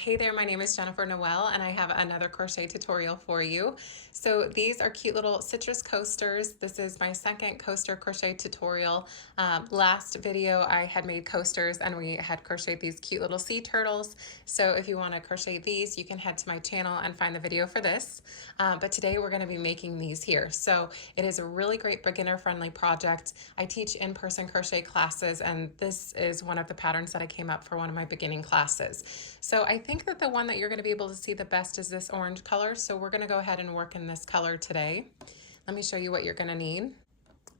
Hey there, my name is Jennifer Noel and I have another crochet tutorial for you. So these are cute little citrus coasters. This is my second coaster crochet tutorial. Last video I had made coasters and we had crocheted these cute little sea turtles. So if you want to crochet these, you can head to my channel and find the video for this. But today we're going to be making these here. So it is a really great beginner friendly project. I teach in-person crochet classes and this is one of the patterns that I came up for one of my beginning classes. So I think that the one that you're going to be able to see the best is this orange color. So we're going to go ahead and work in this color today. Let me show you what you're going to need.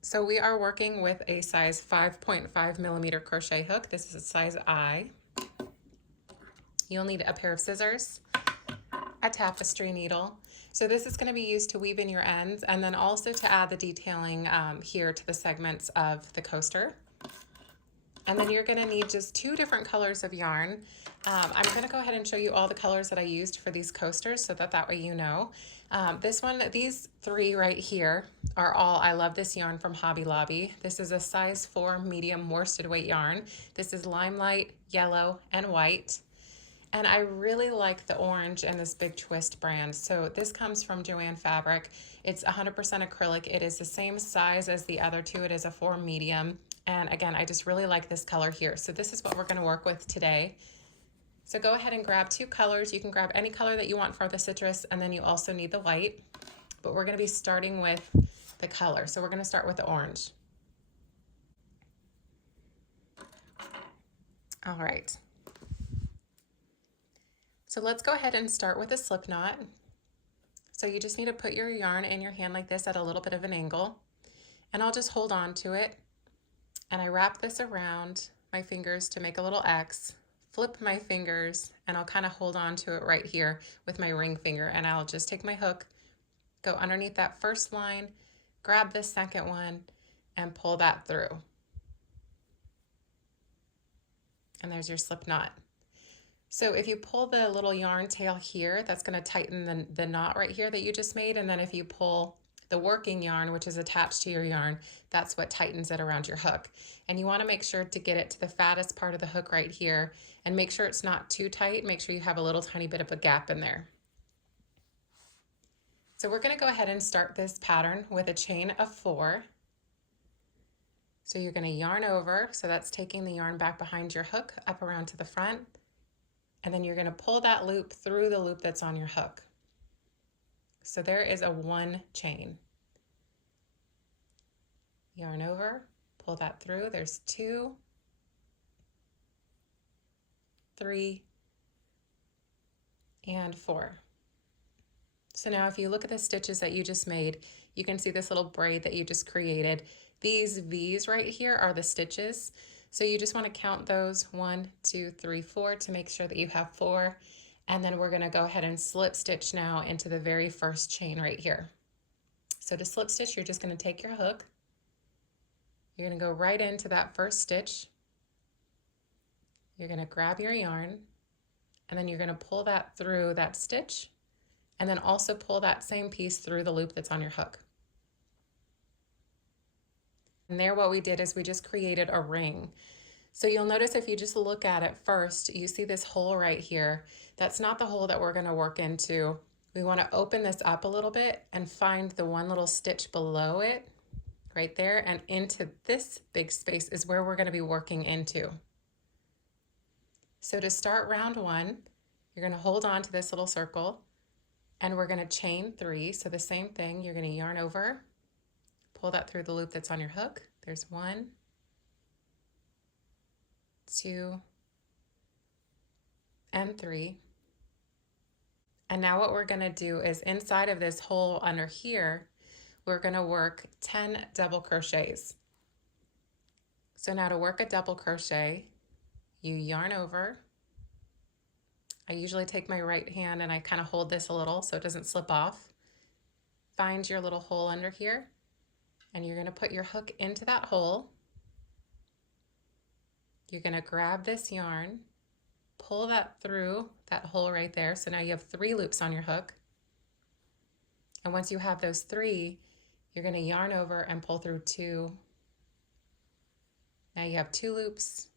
So we are working with a size 5.5 millimeter crochet hook. This is a size I. You'll need a pair of scissors, a tapestry needle. So this is going to be used to weave in your ends and then also to add the detailing here to the segments of the coaster. And then you're going to need just 2 different colors of yarn. I'm going to go ahead and show you all the colors that I used for these coasters so that way you know. These 3 right here are all, I love this yarn from Hobby Lobby. This is a size 4 medium worsted weight yarn. This is limelight, yellow, and white. And I really like the orange and this Big Twist brand. So this comes from Joann Fabric. It's 100% acrylic. It is the same size as the other 2. It is a 4 medium. And again, I just really like this color here. So this is what we're going to work with today. So go ahead and grab 2 colors. You can grab any color that you want for the citrus, and then you also need the white. But we're going to be starting with the color. So we're going to start with the orange. All right. So let's go ahead and start with a slip knot. So you just need to put your yarn in your hand like this at a little bit of an angle. And I'll just hold on to it. And I wrap this around my fingers to make a little X, flip my fingers, and I'll kind of hold on to it right here with my ring finger. And I'll just take my hook, go underneath that first line, grab this second one, and pull that through. And there's your slip knot. So if you pull the little yarn tail here, that's going to tighten the knot right here that you just made. And then if you pull the working yarn, which is attached to your yarn, that's what tightens it around your hook. And you want to make sure to get it to the fattest part of the hook right here and make sure it's not too tight. Make sure you have a little tiny bit of a gap in there. So we're going to go ahead and start this pattern with a chain of 4. So you're going to yarn over. So that's taking the yarn back behind your hook up around to the front. And then you're going to pull that loop through the loop that's on your hook. So there is a 1 chain. Yarn over, pull that through. There's 2, 3, and 4. So now if you look at the stitches that you just made, you can see this little braid that you just created. These V's right here are the stitches. So you just want to count those 1, 2, 3, 4 to make sure that you have 4. And then we're going to go ahead and slip stitch now into the very first chain right here. So to slip stitch, you're just going to take your hook. You're going to go right into that first stitch. You're going to grab your yarn, and then you're going to pull that through that stitch, and then also pull that same piece through the loop that's on your hook. And there what we did is we just created a ring. So you'll notice if you just look at it first, you see this hole right here. That's not the hole that we're going to work into. We want to open this up a little bit and find the one little stitch below it right there, and into this big space is where we're going to be working into. So to start round 1, you're going to hold on to this little circle and we're going to chain 3. So the same thing, you're going to yarn over, pull that through the loop that's on your hook. There's 1, 2, and 3. And now what we're going to do is inside of this hole under here, we're going to work 10 double crochets. So now to work a double crochet, you yarn over. I usually take my right hand and I kind of hold this a little so it doesn't slip off. Find your little hole under here, and you're going to put your hook into that hole. You're going to grab this yarn, pull that through that hole right there. So now you have 3 loops on your hook. And once you have those 3, you're going to yarn over and pull through 2. Now you have 2 loops,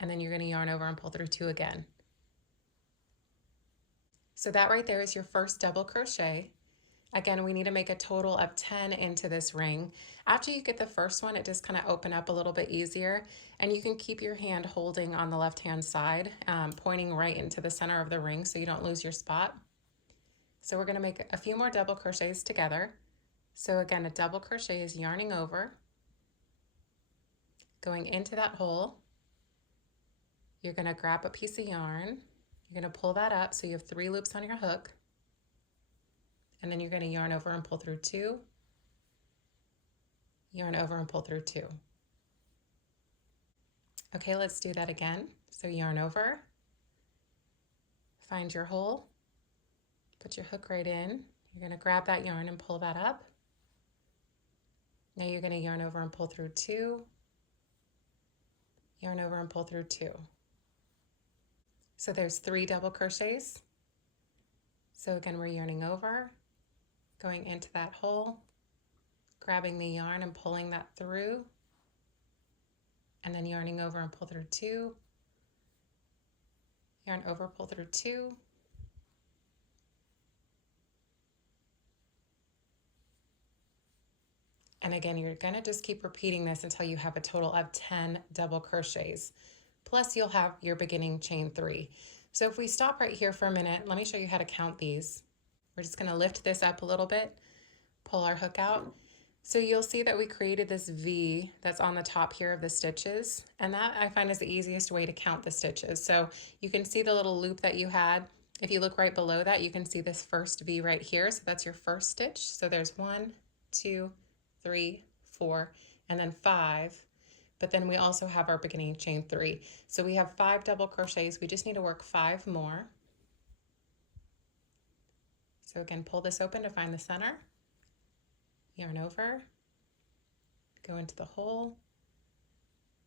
and then you're going to yarn over and pull through 2 again. So that right there is your first double crochet. Again, we need to make a total of 10 into this ring. After you get the first one, it just kind of open up a little bit easier, and you can keep your hand holding on the left-hand side, pointing right into the center of the ring so you don't lose your spot. So we're going to make a few more double crochets together. So again, a double crochet is yarning over, going into that hole. You're going to grab a piece of yarn. You're going to pull that up so you have 3 loops on your hook. And then you're going to yarn over and pull through 2, yarn over and pull through 2. Okay, let's do that again. So yarn over, find your hole, put your hook right in. You're going to grab that yarn and pull that up. Now you're going to yarn over and pull through 2, yarn over and pull through 2. So there's 3 double crochets. So again, we're yarning over, going into that hole, grabbing the yarn and pulling that through, and then yarning over and pull through 2, yarn over, pull through 2, and again, you're going to just keep repeating this until you have a total of 10 double crochets. Plus you'll have your beginning chain 3. So if we stop right here for a minute, let me show you how to count these. We're just going to lift this up a little bit, pull our hook out. So you'll see that we created this V that's on the top here of the stitches, and that I find is the easiest way to count the stitches. So you can see the little loop that you had. If you look right below that, you can see this first V right here. So that's your first stitch. So there's 1, 2, 3, 4, and then 5. But then we also have our beginning chain 3. So we have 5 double crochets. We just need to work 5 more. So again, pull this open to find the center, yarn over, go into the hole,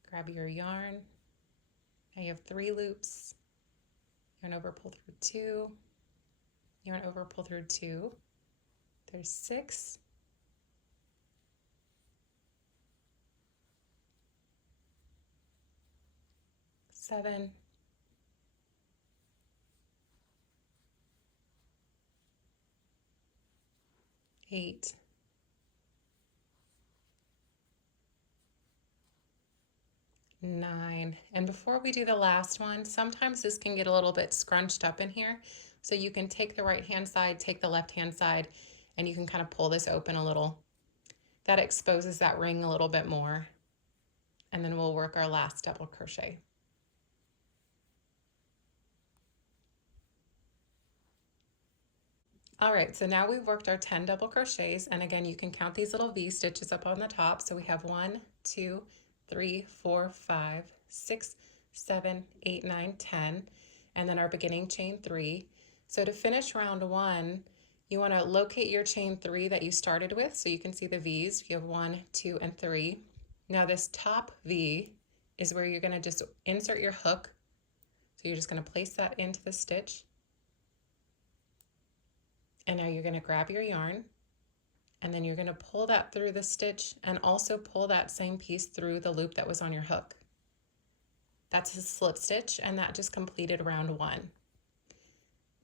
grab your yarn. Now you have 3 loops, yarn over, pull through 2, yarn over, pull through 2. There's 6. 7, 8, 9. And before we do the last one, sometimes this can get a little bit scrunched up in here. So you can take the right hand side, take the left hand side, and you can kind of pull this open a little. That exposes that ring a little bit more. And then we'll work our last double crochet. All right, so now we've worked our 10 double crochets, and again, you can count these little V stitches up on the top. So we have 1, 2, 3, 4, 5, 6, 7, 8, 9, 10, and then our beginning chain 3. So to finish round 1, you want to locate your chain 3 that you started with, so you can see the V's. You have 1, 2, and 3. Now this top V is where you're going to just insert your hook. So you're just going to place that into the stitch. And now you're going to grab your yarn, and then you're going to pull that through the stitch and also pull that same piece through the loop that was on your hook. That's a slip stitch, and that just completed round 1.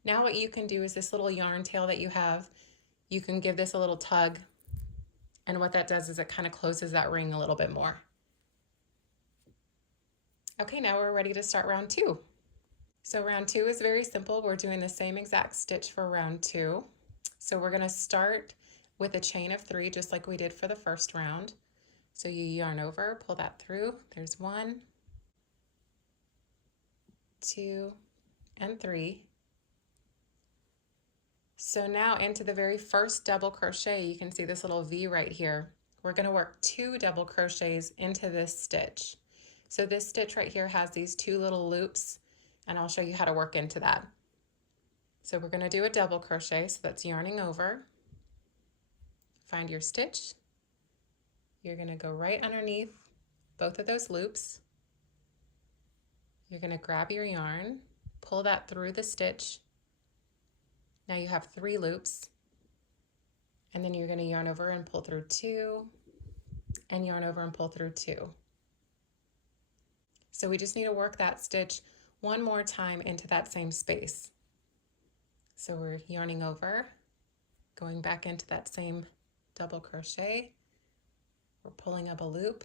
Now what you can do is this little yarn tail that you have, you can give this a little tug, and what that does is it kind of closes that ring a little bit more. Okay, now we're ready to start round 2. So round 2 is very simple. We're doing the same exact stitch for round 2. So we're going to start with a chain of 3 just like we did for the first round. So you yarn over, pull that through. There's 1, 2, and 3. So now into the very first double crochet, you can see this little V right here. We're going to work 2 double crochets into this stitch. So this stitch right here has these 2 little loops, and I'll show you how to work into that. So we're going to do a double crochet, so that's yarning over, find your stitch, you're going to go right underneath both of those loops, you're going to grab your yarn, pull that through the stitch. Now you have 3 loops, and then you're going to yarn over and pull through 2, and yarn over and pull through 2. So we just need to work that stitch one more time into that same space. So we're yarning over, going back into that same double crochet. We're pulling up a loop.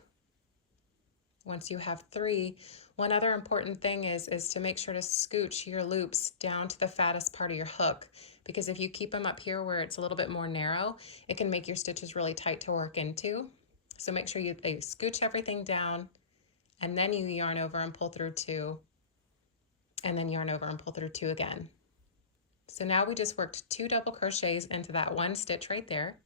Once you have 3, one other important thing is to make sure to scooch your loops down to the fattest part of your hook, because if you keep them up here where it's a little bit more narrow, it can make your stitches really tight to work into. So make sure they scooch everything down, and then you yarn over and pull through 2, and then yarn over and pull through 2 again. So now we just worked 2 double crochets into that one stitch right there.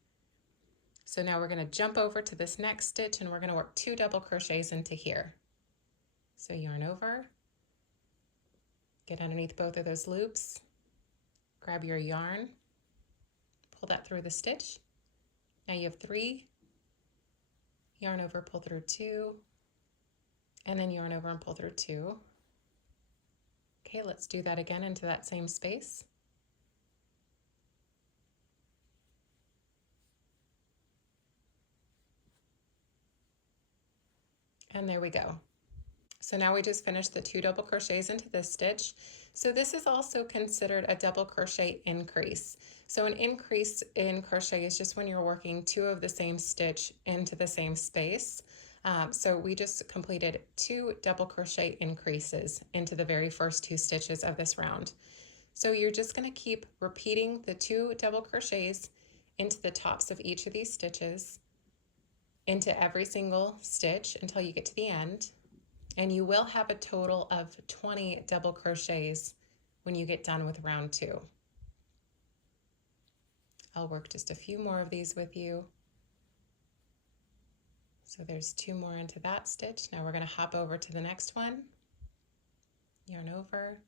So now we're going to jump over to this next stitch and we're going to work 2 double crochets into here. So yarn over, get underneath both of those loops, grab your yarn, pull that through the stitch. Now you have 3, yarn over, pull through 2, and then yarn over and pull through 2. Okay, let's do that again into that same space. And there we go. So now we just finished the 2 double crochets into this stitch. So this is also considered a double crochet increase. So an increase in crochet is just when you're working 2 of the same stitch into the same space. So we just completed 2 double crochet increases into the very first 2 stitches of this round. So you're just going to keep repeating the 2 double crochets into the tops of each of these stitches, into every single stitch until you get to the end, and you will have a total of 20 double crochets when you get done with round 2. I'll work just a few more of these with you. So there's 2 more into that stitch. Now we're going to hop over to the next one, yarn over,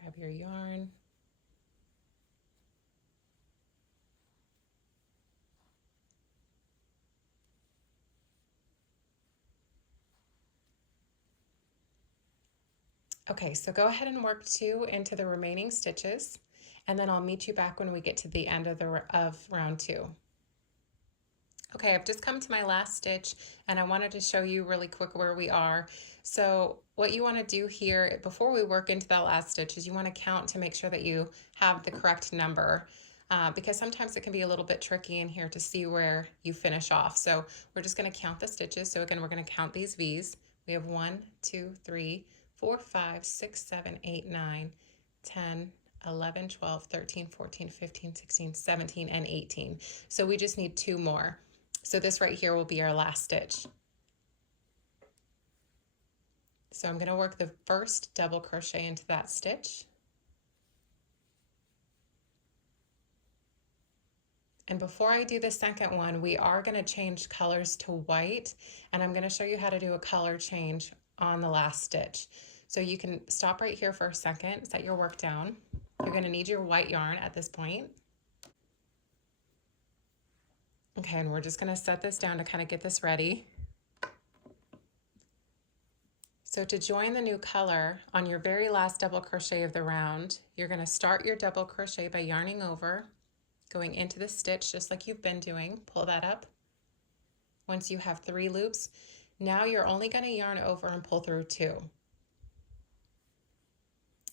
grab your yarn, okay, so go ahead and work 2 into the remaining stitches, and then I'll meet you back when we get to the end of round 2. Okay, I've just come to my last stitch and I wanted to show you really quick where we are. So what you want to do here before we work into that last stitch is you want to count to make sure that you have the correct number, because sometimes it can be a little bit tricky in here to see where you finish off. So we're just going to count the stitches. So again, we're going to count these V's. We have 1, 2, 3, 4, 5, 6, 7, 8, 9, 10, 11, 12, 13, 14, 15, 16, 17, and 18. So we just need 2 more. So this right here will be our last stitch. So I'm going to work the first double crochet into that stitch. And before I do the second one, we are going to change colors to white, and I'm going to show you how to do a color change on the last stitch. So you can stop right here for a second, set your work down. You're going to need your white yarn at this point. Okay, and we're just going to set this down to kind of get this ready. So to join the new color on your very last double crochet of the round, you're going to start your double crochet by yarning over, going into the stitch just like you've been doing. Pull that up. Once you have 3 loops, now you're only going to yarn over and pull through 2.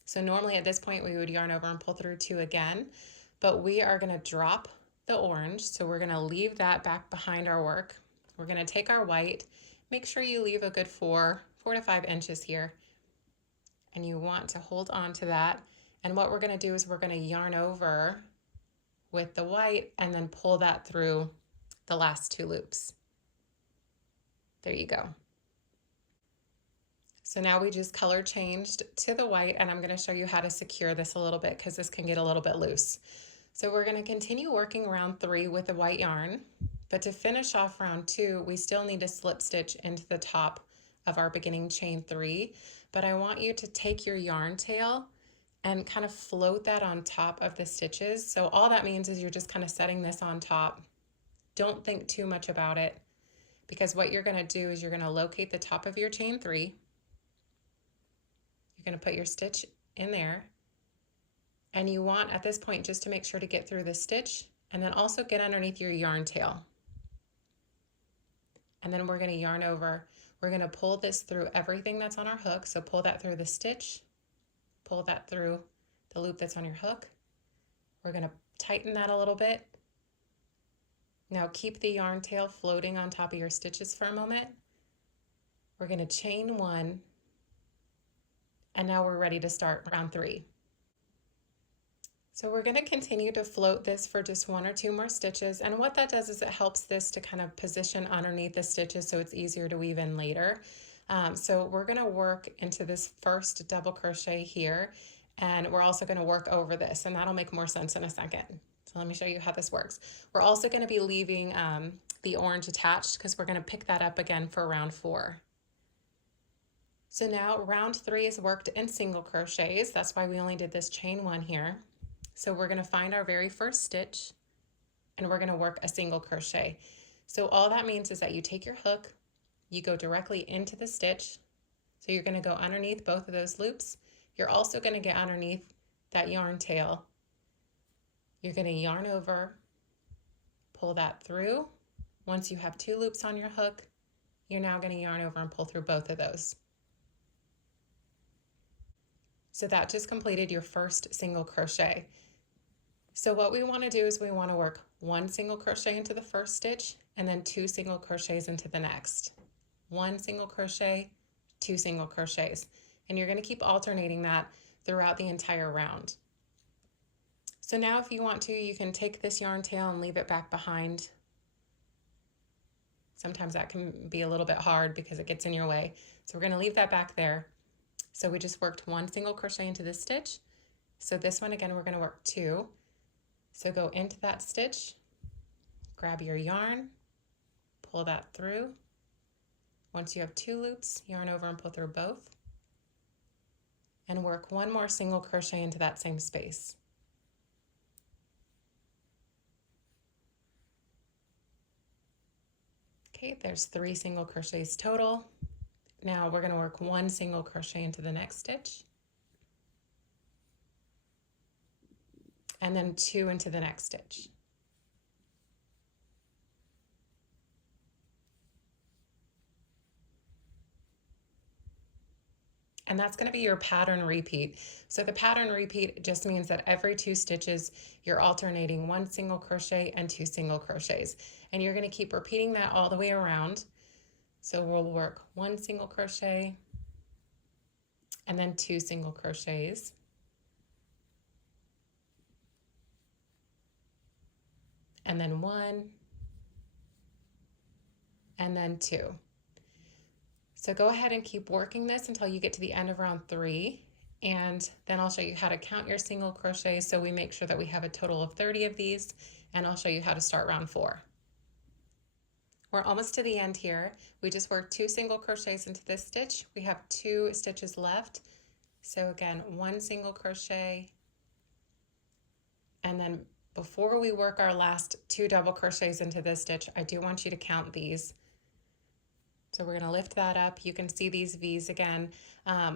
So normally at this point we would yarn over and pull through 2 again, but we are going to drop the orange, so we're going to leave that back behind our work. We're going to take our white, make sure you leave a good 4 to 5 inches here, and you want to hold on to that. And what we're going to do is we're going to yarn over with the white and then pull that through the last 2 loops. There you go. So now we just color changed to the white, and I'm going to show you how to secure this a little bit because this can get a little bit loose. So we're going to continue working round 3 with the white yarn, but to finish off round 2, we still need to slip stitch into the top of our beginning chain 3, but I want you to take your yarn tail and kind of float that on top of the stitches. So all that means is you're just kind of setting this on top. Don't think too much about it, because what you're going to do is you're going to locate the top of your chain 3. You're going to put your stitch in there. And you want at this point just to make sure to get through the stitch and then also get underneath your yarn tail. And then we're going to yarn over. We're going to pull this through everything that's on our hook. So pull that through the stitch, pull that through the loop that's on your hook. We're going to tighten that a little bit. Now keep the yarn tail floating on top of your stitches for a moment. We're going to chain 1, and now we're ready to start round 3. So we're going to continue to float this for just 1 or 2 more stitches, and what that does is it helps this to kind of position underneath the stitches so it's easier to weave in later. So we're going to work into this first double crochet here, and we're also going to work over this, and that'll make more sense in a second. So let me show you how this works. We're also going to be leaving the orange attached because we're going to pick that up again for round 4. So now round 3 is worked in single crochets. That's why we only did this chain 1 here. So we're going to find our very first stitch, and we're going to work a single crochet. So all that means is that you take your hook, you go directly into the stitch. So you're going to go underneath both of those loops. You're also going to get underneath that yarn tail. You're going to yarn over, pull that through. Once you have 2 loops on your hook, you're now going to yarn over and pull through both of those. So that just completed your first single crochet. So what we want to do is we want to work 1 single crochet into the first stitch and then 2 single crochets into the next. 1 single crochet, 2 single crochets. And you're going to keep alternating that throughout the entire round. So now if you want to, you can take this yarn tail and leave it back behind. Sometimes that can be a little bit hard because it gets in your way. So we're going to leave that back there. So we just worked 1 single crochet into this stitch. So this one again, we're going to work 2. So go into that stitch, grab your yarn, pull that through. Once you have 2 loops, yarn over and pull through both. And work 1 more single crochet into that same space. Okay, there's 3 single crochets total. Now we're going to work 1 single crochet into the next stitch, and then 2 into the next stitch. And that's going to be your pattern repeat. So the pattern repeat just means that every 2 stitches, you're alternating 1 single crochet and 2 single crochets. And you're going to keep repeating that all the way around. So we'll work 1 single crochet and then 2 single crochets. And then 1 and then 2. So go ahead and keep working this until you get to the end of round 3, and then I'll show you how to count your single crochets so we make sure that we have a total of 30 of these, and I'll show you how to start round 4. We're almost to the end here. We just worked 2 single crochets into this stitch. We have 2 stitches left. So again, 1 single crochet, and then before we work our last 2 double crochets into this stitch, I do want you to count these. So we're going to lift that up. You can see these V's again.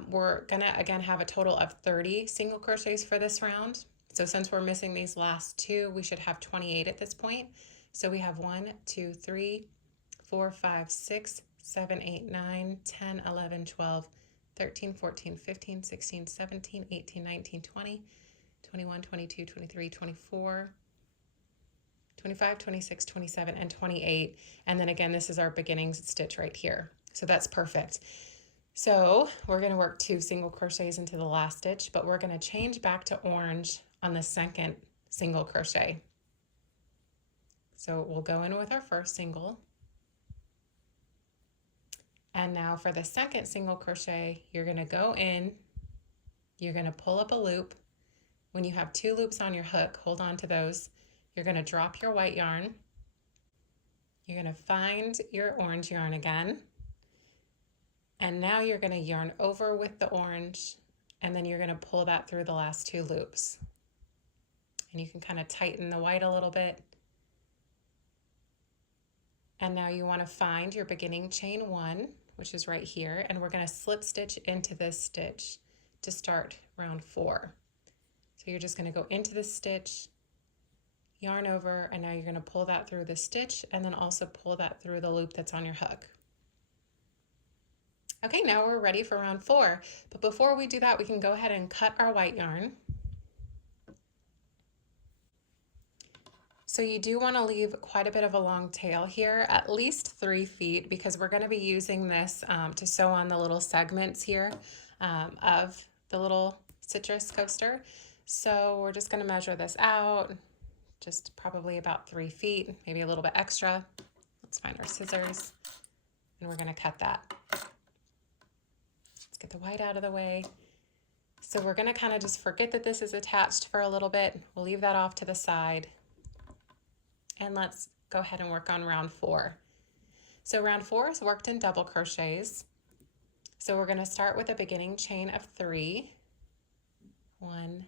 We're going to again have a total of 30 single crochets for this round. So since we're missing these last 2, we should have 28 at this point. So we have 1, 2, 3, 4, 5, 6, 7, 8, 9, 10, 11, 12, 13, 14, 15, 16, 17, 18, 19, 20, 21, 22, 23, 24, 25, 26, 27, and 28. And then again, this is our beginning stitch right here. So that's perfect. So we're going to work 2 single crochets into the last stitch, but we're going to change back to orange on the second single crochet. So we'll go in with our first single. And now for the second single crochet, you're going to go in, you're going to pull up a loop. When you have 2 loops on your hook, hold on to those. You're going to drop your white yarn. You're going to find your orange yarn again. And now you're going to yarn over with the orange, and then you're going to pull that through the last 2 loops. And you can kind of tighten the white a little bit. And now you want to find your beginning chain 1, which is right here, and we're going to slip stitch into this stitch to start round 4. So you're just going to go into this stitch, yarn over, and now you're going to pull that through the stitch and then also pull that through the loop that's on your hook. Okay, now we're ready for round 4. But before we do that, we can go ahead and cut our white yarn. So you do want to leave quite a bit of a long tail here, at least 3 feet, because we're going to be using this to sew on the little segments here of the little citrus coaster. So we're just going to measure this out, just probably about 3 feet, maybe a little bit extra. Let's find our scissors, and we're going to cut that. Let's get the white out of the way. So we're going to kind of just forget that this is attached for a little bit. We'll leave that off to the side. And let's go ahead and work on round 4. So round 4 is worked in double crochets. So we're going to start with a beginning chain of 3. 1,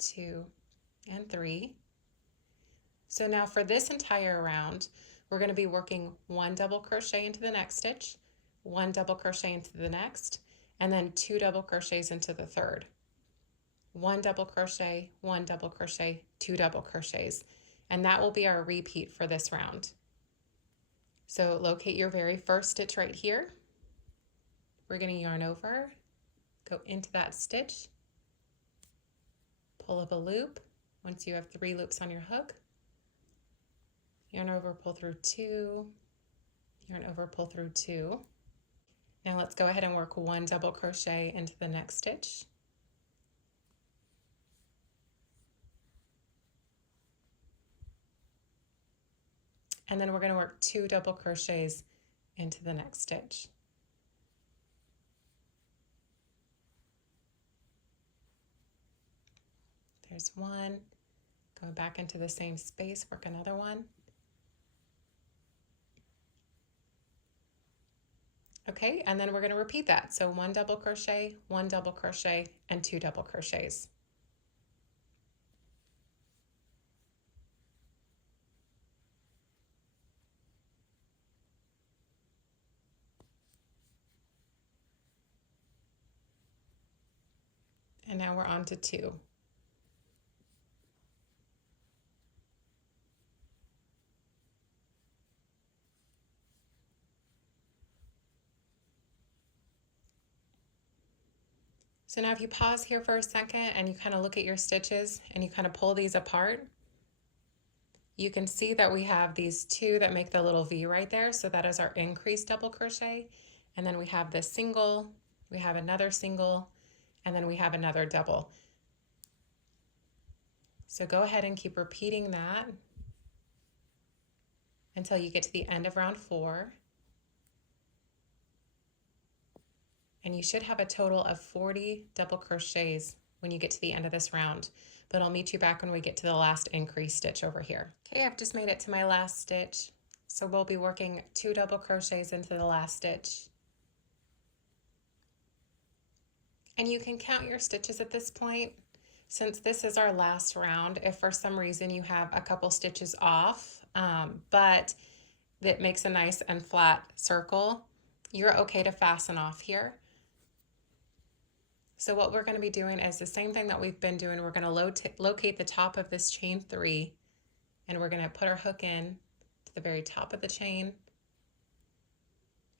2, and 3. So now for this entire round, we're going to be working 1 double crochet into the next stitch, 1 double crochet into the next, and then 2 double crochets into the third. 1 double crochet, 1 double crochet, 2 double crochets. And that will be our repeat for this round. So locate your very first stitch right here. We're going to yarn over, go into that stitch, pull up a loop. Once you have 3 loops on your hook, yarn over, pull through 2, yarn over, pull through 2. Now let's go ahead and work 1 double crochet into the next stitch. And then we're going to work 2 double crochets into the next stitch. There's 1. Going back into the same space, work another 1. Okay, and then we're going to repeat that. So 1 double crochet, 1 double crochet, and 2 double crochets. And now we're on to 2. So now if you pause here for a second and you kind of look at your stitches and you kind of pull these apart, you can see that we have these 2 that make the little V right there. So that is our increased double crochet. And then we have this single, we have another single, and then we have another double. So go ahead and keep repeating that until you get to the end of round 4. And you should have a total of 40 double crochets when you get to the end of this round. But I'll meet you back when we get to the last increase stitch over here. Okay, I've just made it to my last stitch. So we'll be working 2 double crochets into the last stitch. And you can count your stitches at this point. Since this is our last round, if for some reason you have a couple stitches off, but that makes a nice and flat circle, you're okay to fasten off here. So what we're going to be doing is the same thing that we've been doing. We're going to locate the top of this chain 3, and we're going to put our hook in to the very top of the chain,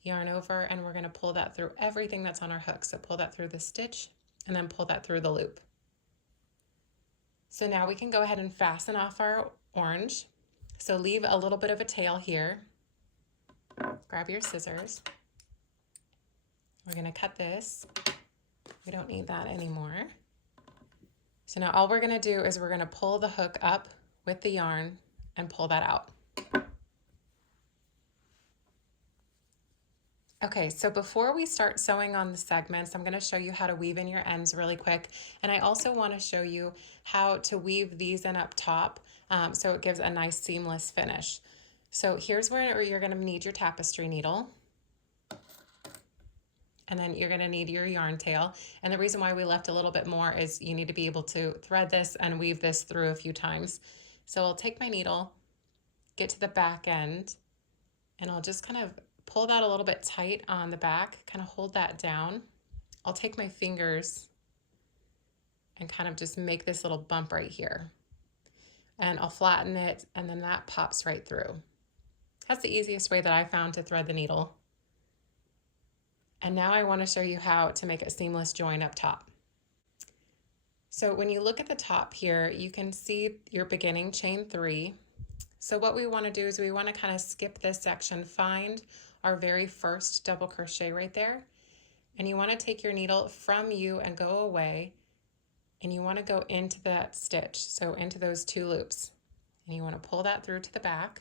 yarn over, and we're going to pull that through everything that's on our hook. So pull that through the stitch and then pull that through the loop. So now we can go ahead and fasten off our orange. So leave a little bit of a tail here. Grab your scissors. We're going to cut this. We don't need that anymore. So now all we're going to do is we're going to pull the hook up with the yarn and pull that out. Okay, so before we start sewing on the segments, I'm going to show you how to weave in your ends really quick. And I also want to show you how to weave these in up top so it gives a nice seamless finish. So here's where you're going to need your tapestry needle. And then you're going to need your yarn tail. And the reason why we left a little bit more is you need to be able to thread this and weave this through a few times. So I'll take my needle, get to the back end, and I'll just kind of pull that a little bit tight on the back, kind of hold that down. I'll take my fingers and kind of just make this little bump right here. And I'll flatten it, and then that pops right through. That's the easiest way that I found to thread the needle. And now I want to show you how to make a seamless join up top. So when you look at the top here, you can see your beginning chain 3. So what we want to do is we want to kind of skip this section, find our very first double crochet right there, and you want to take your needle from you and go away, and you want to go into that stitch, so into those 2 loops, and you want to pull that through to the back.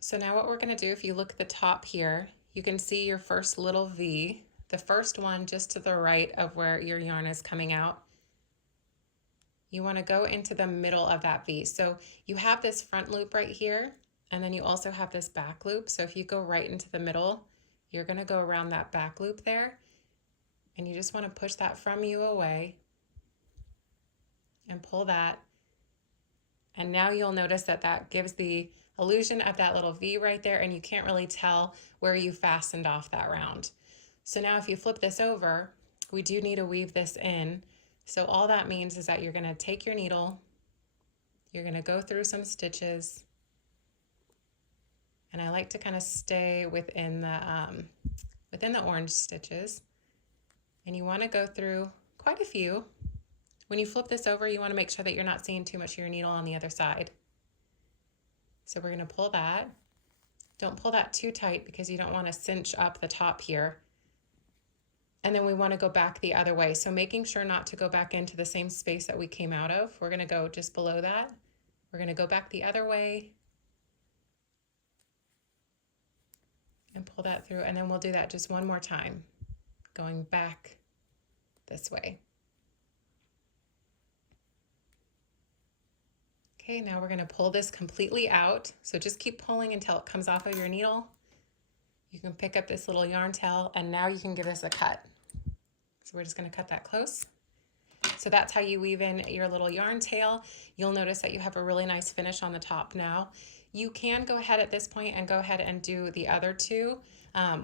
So now what we're going to do, if you look at the top here, you can see your first little V, the first one just to the right of where your yarn is coming out. You want to go into the middle of that V. So you have this front loop right here, and then you also have this back loop. So if you go right into the middle, you're going to go around that back loop there, and you just want to push that from you away and pull that. And now you'll notice that that gives the illusion of that little V right there, and you can't really tell where you fastened off that round. So now if you flip this over, we do need to weave this in. So all that means is that you're going to take your needle, you're going to go through some stitches, and I like to kind of stay within the orange stitches, and you want to go through quite a few. When you flip this over, you want to make sure that you're not seeing too much of your needle on the other side. So we're going to pull that. Don't pull that too tight because you don't want to cinch up the top here. And then we want to go back the other way. So making sure not to go back into the same space that we came out of. We're going to go just below that. We're going to go back the other way and pull that through. And then we'll do that just one more time, going back this way. Okay, now we're going to pull this completely out. So just keep pulling until it comes off of your needle. You can pick up this little yarn tail, and now you can give this a cut. So we're just going to cut that close. So that's how you weave in your little yarn tail. You'll notice that you have a really nice finish on the top now. You can go ahead at this point and go ahead and do the other 2.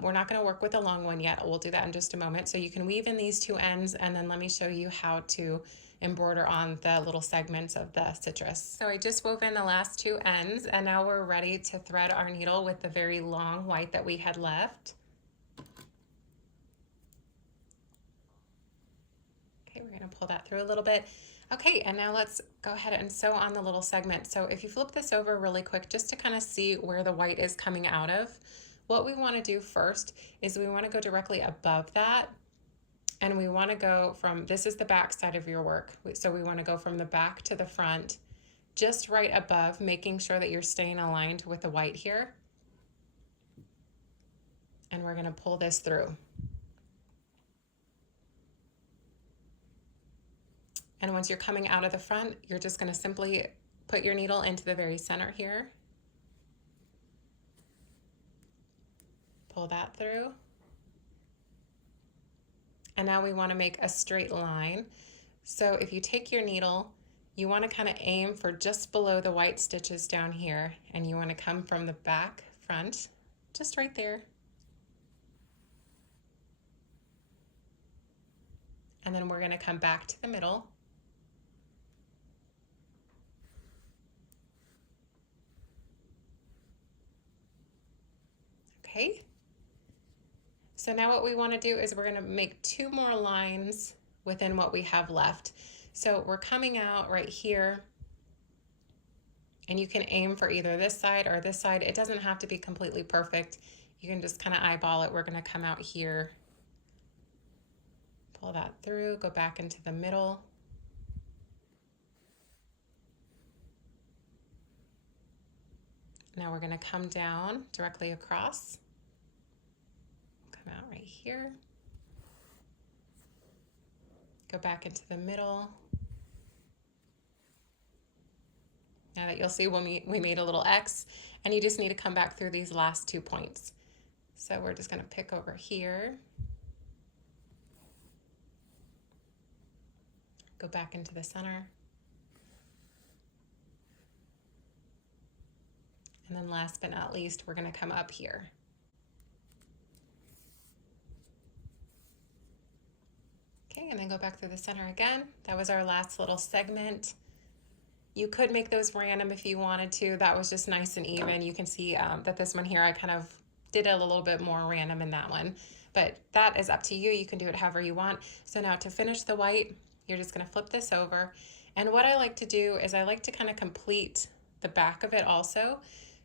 We're not going to work with the long one yet. We'll do that in just a moment. So you can weave in these 2 ends, and then let me show you how to embroider on the little segments of the citrus. So I just wove in the last 2 ends, and now we're ready to thread our needle with the very long white that we had left. Okay, we're going to pull that through a little bit. Okay, and now let's go ahead and sew on the little segment. So if you flip this over really quick, just to kind of see where the white is coming out of, what we want to do first is we want to go directly above that, and we want to go from, this is the back side of your work, so we want to go from the back to the front, just right above, making sure that you're staying aligned with the white here. And we're going to pull this through. And once you're coming out of the front, you're just going to simply put your needle into the very center here. Pull that through. And now we want to make a straight line. So if you take your needle, you want to kind of aim for just below the white stitches down here, and you want to come from the back front, just right there. And then we're going to come back to the middle. Okay. So now what we want to do is we're going to make 2 more lines within what we have left. So we're coming out right here, and you can aim for either this side or this side. It doesn't have to be completely perfect. You can just kind of eyeball it. We're going to come out here, pull that through, go back into the middle. Now we're going to come down directly across. Come out right here, go back into the middle. Now that you'll see when we made a little X, and you just need to come back through these last 2 points. So we're just going to pick over here, go back into the center, and then last but not least, we're going to come up here. Okay, and then go back through the center again. That was our last little segment. You could make those random if you wanted to. That was just nice and even. You can see that this one here, I kind of did a little bit more random in that one. But that is up to you. You can do it however you want. So now to finish the white, You're just going to flip this over. And what I like to do is I like to kind of complete the back of it also.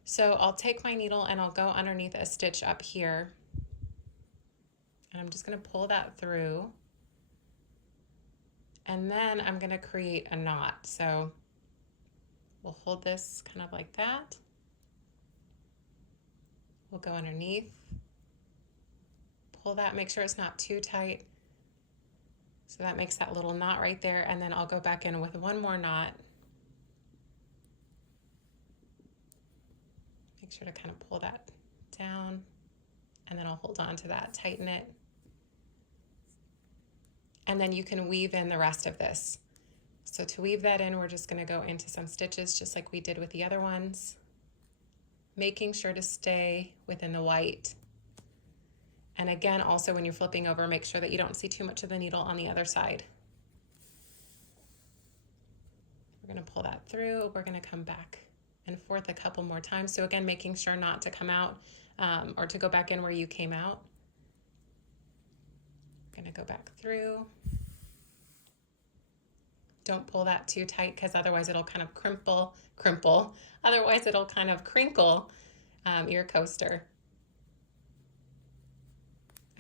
So I'll take my needle and I'll go underneath a stitch up here. And I'm just going to pull that through. And then I'm going to create a knot. So we'll hold this kind of like that. We'll go underneath, pull that, make sure it's not too tight. So that makes that little knot right there. And then I'll go back in with one more knot. Make sure to kind of pull that down. And then I'll hold on to that, tighten it. And then you can weave in the rest of this. So to weave that in, we're just going to go into some stitches just like we did with the other ones, making sure to stay within the white. And again, also when you're flipping over, make sure that you don't see too much of the needle on the other side. We're going to pull that through. We're going to come back and forth a couple more times. So again, making sure not to come out or to go back in where you came out. Going to go back through. Don't pull that too tight because otherwise it'll kind of crimple. Otherwise it'll kind of crinkle your coaster.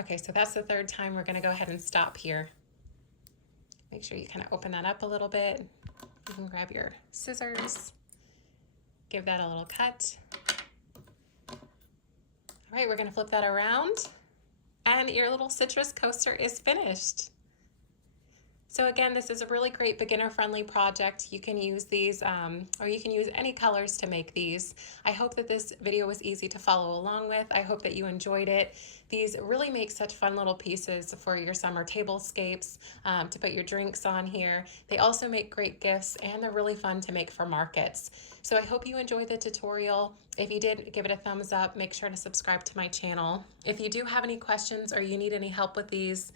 Okay, so that's the third time. We're going to go ahead and stop here. Make sure you kind of open that up a little bit. You can grab your scissors, give that a little cut. All right, we're going to flip that around and your little citrus coaster is finished. So again, this is a really great beginner-friendly project. You can use these, or you can use any colors to make these. I hope that this video was easy to follow along with. I hope that you enjoyed it. These really make such fun little pieces for your summer tablescapes, to put your drinks on here. They also make great gifts and they're really fun to make for markets. So I hope you enjoyed the tutorial. If you did, give it a thumbs up. Make sure to subscribe to my channel. If you do have any questions or you need any help with these,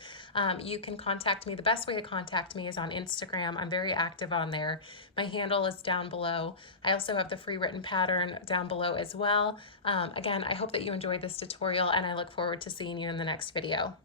you can contact me. The best way to contact me is on Instagram. I'm very active on there. My handle is down below. I also have the free written pattern down below as well. Again, I hope that you enjoyed this tutorial and I look forward to seeing you in the next video.